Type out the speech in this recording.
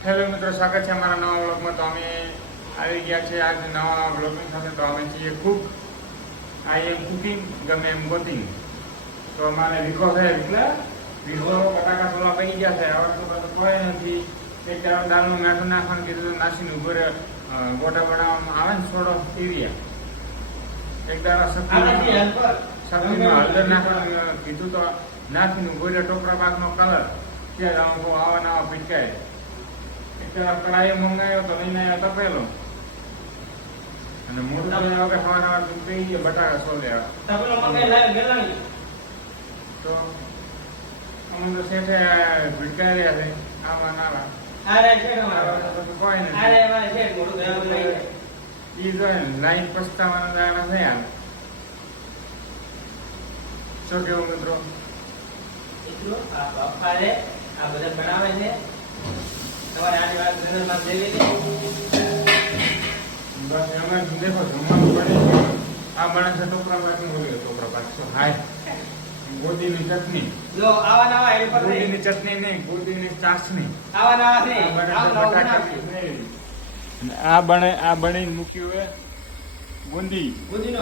Hello મિત્રો, સ્વાગત છે અમારા નવા વ્લોગમાં. તો અમે આવી ગયા છે આજ નવા વ્લોગની સાથે. તો અમે છીએ કુક. આઈ એમ કુકિંગ, ગમે એમ ગોતિંગ. તો અમારે વિકો છે એટલે વિકો બટાકા સોલા પડી ગયા છે. હવે તો બધું કોઈ નથી. એક દાળનું મેઠું નાખવાનું કીધું, નાસીને ઉભો ગોટા બનાવવામાં આવે ને થોડો સીરિયા. એક દાડા સબ્જીમાં હળદર નાખવાનું કીધું તો નાખીને ઉભો ટોપરા પાકનો કલર ત્યાં આવા નવા પીટકાય. કડાઈ મંગાવ્યો તો લઈને આવ્યો તપેલો અને મોટું વગર ખાવાના થઈ ગયા બટાકા સોલ્યા. તો અમે તો શેઠે ભીટકાઈ રહ્યા છે આમાં નાવા. કોઈ નથી લાઈન પસ્તાવાના દાણા થયા. શું કેવું મિત્રો? આ બધા બનાવે છે. તમારે આની વાત નજરમાં લઈ લેજો. બસ એમાં દેખો જમવાનું બને છે. આ બને છે ટોપરા પાક નું બોલ્યો ટોપરા પાક શું હાય ગોદીની ચટણી. જો આવા નવા હેલ્પર નહીં. ગોદીની ચટણી નહીં, ગોદીની ચાસણી. આવા નવા છે. આ બને મૂક્યું હોય બુંદી. બુંદીનો